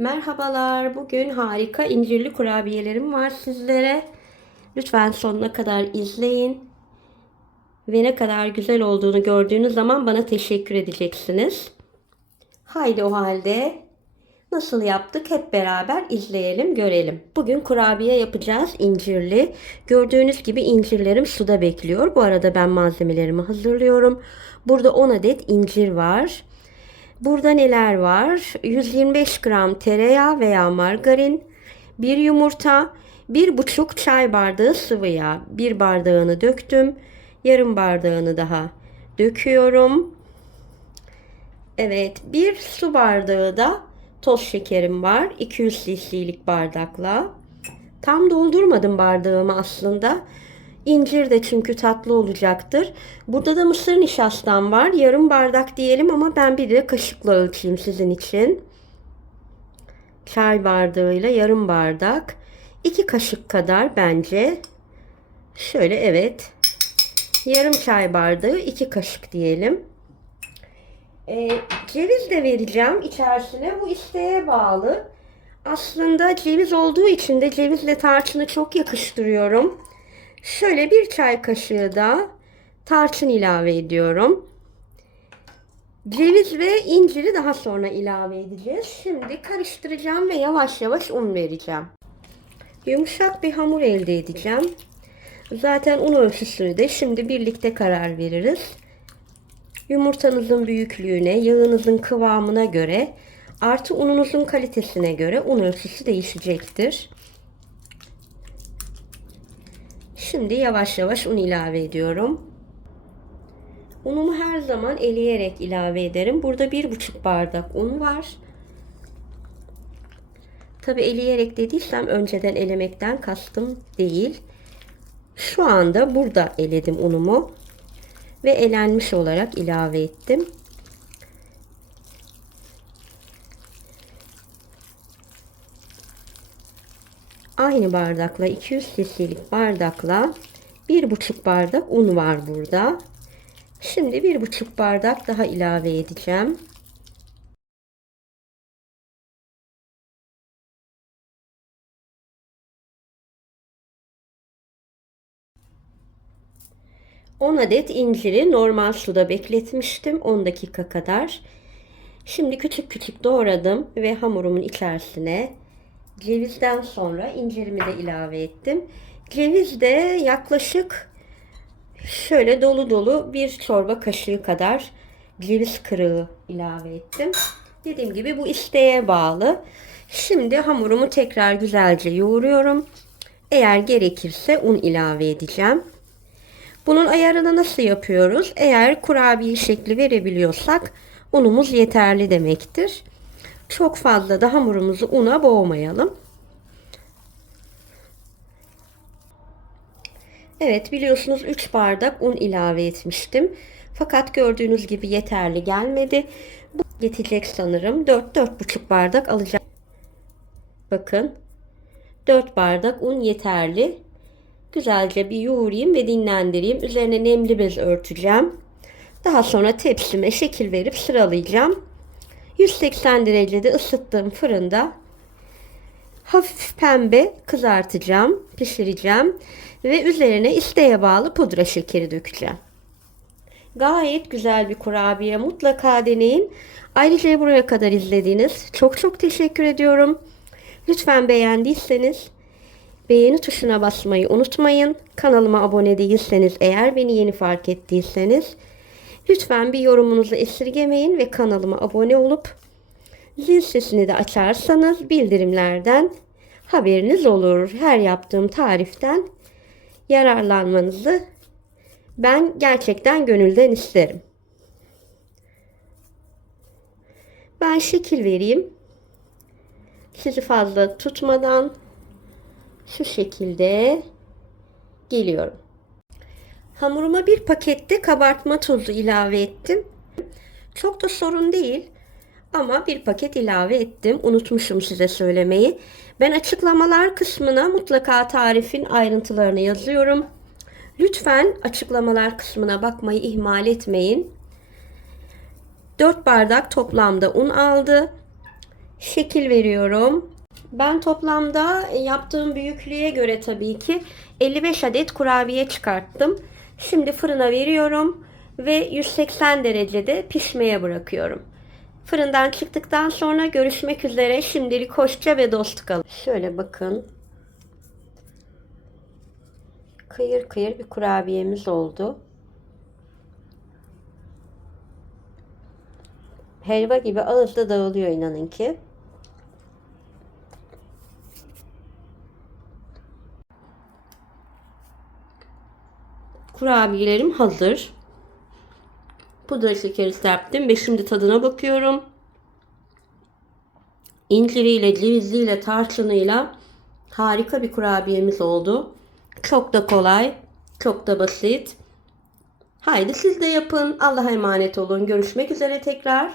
Merhabalar. Bugün harika incirli kurabiyelerim var sizlere. Lütfen sonuna kadar izleyin. Ve ne kadar güzel olduğunu gördüğünüz zaman bana teşekkür edeceksiniz. Haydi o halde nasıl yaptık hep beraber izleyelim, görelim. Bugün kurabiye yapacağız incirli. Gördüğünüz gibi incirlerim suda bekliyor. Bu arada ben malzemelerimi hazırlıyorum. Burada 10 adet incir var. Burada neler var? 125 gram tereyağı veya margarin, bir yumurta, bir buçuk çay bardağı sıvı yağ. Bir bardağını döktüm. Yarım bardağını daha döküyorum. Evet, bir su bardağı da toz şekerim var. 200 cc'lik bardakla. Tam doldurmadım bardağımı aslında. İncir de çünkü tatlı olacaktır. Burada da mısır nişastam var. Yarım bardak diyelim ama ben bir de kaşıkla ölçeyim sizin için. Çay bardağıyla yarım bardak. 2 kaşık kadar bence. Şöyle evet. Yarım çay bardağı 2 kaşık diyelim. Ee, ceviz de vereceğim içerisine. Bu isteğe bağlı. Aslında ceviz olduğu için de cevizle tarçını çok yakıştırıyorum. Şöyle bir çay kaşığı da tarçın ilave ediyorum. Ceviz ve inciri daha sonra ilave edeceğiz. Şimdi karıştıracağım ve yavaş yavaş un vereceğim. Yumuşak bir hamur elde edeceğim. Zaten un ölçüsünü de şimdi birlikte karar veririz. Yumurtanızın büyüklüğüne, yağınızın kıvamına göre artı ununuzun kalitesine göre un ölçüsü değişecektir. Şimdi yavaş yavaş un ilave ediyorum. Unumu her zaman eleyerek ilave ederim. Burada bir buçuk bardak un var. Tabi eleyerek dediysem önceden elemekten kastım değil. Şu anda burada eledim unumu ve elenmiş olarak ilave ettim. Aynı bardakla 200 cc'lik bardakla bir buçuk bardak un var burada. Şimdi bir buçuk bardak daha ilave edeceğim. On adet inciri normal suda bekletmiştim 10 dakika kadar. Şimdi küçük küçük doğradım ve hamurumun içerisine Cevizden sonra incirimi de ilave ettim. Ceviz de yaklaşık şöyle dolu dolu bir çorba kaşığı kadar ceviz kırığı ilave ettim. Dediğim gibi bu isteğe bağlı. Şimdi hamurumu tekrar güzelce yoğuruyorum. Eğer gerekirse un ilave edeceğim. Bunun ayarını nasıl yapıyoruz? Eğer kurabiye şekli verebiliyorsak unumuz yeterli demektir. Çok fazla da hamurumuzu una boğmayalım. Evet biliyorsunuz 3 bardak un ilave etmiştim. Fakat gördüğünüz gibi yeterli gelmedi. Bu yetecek sanırım. 4-4,5 bardak alacağım. Bakın 4 bardak un yeterli. Güzelce bir yoğurayım ve dinlendireyim. Üzerine nemli bez örteceğim. Daha sonra tepsime şekil verip sıralayacağım. 180 derecede ısıttığım fırında hafif pembe kızartacağım, pişireceğim ve üzerine isteğe bağlı pudra şekeri dökeceğim. Gayet güzel bir kurabiye mutlaka deneyin. Ayrıca buraya kadar izlediğiniz çok çok teşekkür ediyorum. Lütfen beğendiyseniz beğeni tuşuna basmayı unutmayın. Kanalıma abone değilseniz eğer beni yeni fark ettiyseniz Lütfen bir yorumunuzu esirgemeyin ve kanalıma abone olup zil sesini de açarsanız bildirimlerden haberiniz olur. Her yaptığım tariften yararlanmanızı ben gerçekten gönülden isterim. Ben şekil vereyim. Sizi fazla tutmadan şu şekilde geliyorum. Hamuruma bir pakette kabartma tozu ilave ettim. Çok da sorun değil. Ama bir paket ilave ettim. Unutmuşum size söylemeyi. Ben açıklamalar kısmına mutlaka tarifin ayrıntılarını yazıyorum. Lütfen açıklamalar kısmına bakmayı ihmal etmeyin. 4 bardak toplamda un aldı. şekil veriyorum. Ben toplamda yaptığım büyüklüğe göre tabii ki 55 adet kurabiye çıkarttım. Şimdi fırına veriyorum ve 180 derecede pişmeye bırakıyorum. Fırından çıktıktan sonra görüşmek üzere. Şimdilik hoşça ve dost kalın. Şöyle bakın. Kıyır kıyır bir kurabiyemiz oldu. Helva gibi ağızda dağılıyor inanın ki. Kurabiyelerim hazır. Pudra şekeri serptim ve şimdi tadına bakıyorum. İnciriyle, ceviziyle, tarçınıyla harika bir kurabiyemiz oldu. Çok da kolay, çok da basit. Haydi siz de yapın. Allah'a emanet olun. Görüşmek üzere tekrar.